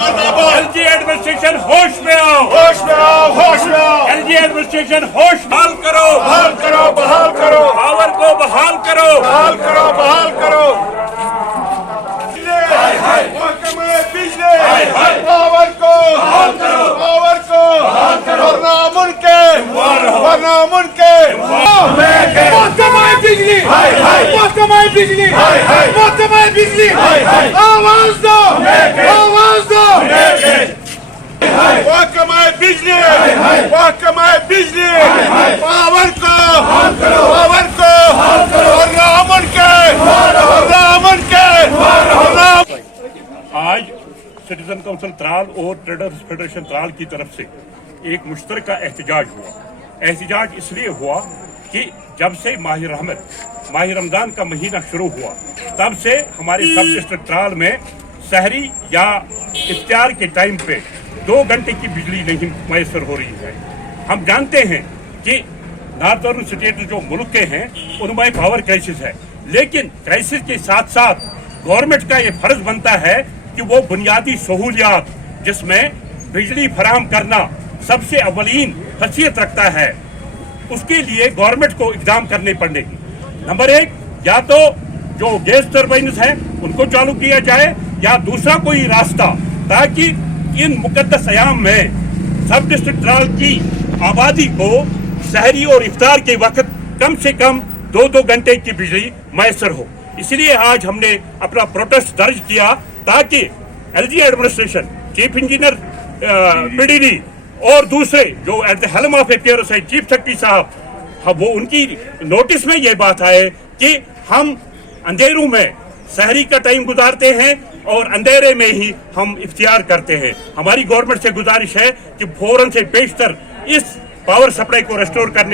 LG administration होश में आओ, होश में आओ, होश में आओ। एलजी एडमिनिस्ट्रेशन होश बहाल करो, बहाल करो, बहाल करो, पावर को बहाल करो, बहाल करो, बहाल करो। महकमे बिजली पावर को बहाल करो, पावर को बहाल करो, वरना मुनके महकमे बिजली, महकमे बिजली, महकमे बिजली, आवाज दो, आवाज दो। महकमे बिजली, महकमे बिजली, पावर को वरना मुनके। आज सिटीजन काउंसिल त्राल और ट्रेडर्स फेडरेशन त्राल की तरफ से एक मुश्तरका एहतजाज हुआ। एहतजाज इसलिए हुआ कि जब से माह रमजान का महीना शुरू हुआ तब से हमारे सब डिस्ट्रिक्ट त्राल में शहरी या इफ्तार के टाइम पे 2 घंटे की बिजली नहीं मैसर हो रही है। हम जानते हैं कि नॉर्थर्न स्टेट जो मुल्क के हैं उनमें पावर क्राइसिस है, लेकिन क्राइसिस के साथ साथ गवर्नमेंट का ये फर्ज बनता है कि वो बुनियादी सहूलियात जिसमें बिजली फराहम करना सबसे अवलीन हैसियत रखता है, उसके लिए गवर्नमेंट को इक़दाम करने पड़ेगी। नंबर 1, या तो जो गैस टर्बाइन्स हैं उनको चालू किया जाए या दूसरा कोई रास्ता, ताकि इन मुकद्दस अयाम में सब डिस्ट्रिक्ट त्राल की आबादी को शहरी और इफ्तार के वक्त कम से कम 2-2 घंटे की बिजली मैसर हो। इसलिए आज हमने अपना प्रोटेस्ट दर्ज किया ताकि LG administration, chief engineer PDD और दूसरे जो at the helm of affairs है चीफ सेक्रेटरी साहब, वो उनकी नोटिस में ये बात आए कि हम अंधेरों में शहरी का टाइम गुजारते हैं और अंधेरे में ही हम इफ्तियार करते हैं। हमारी गवर्नमेंट से गुजारिश है कि फौरन से बेशतर इस पावर सप्लाई को रेस्टोर करने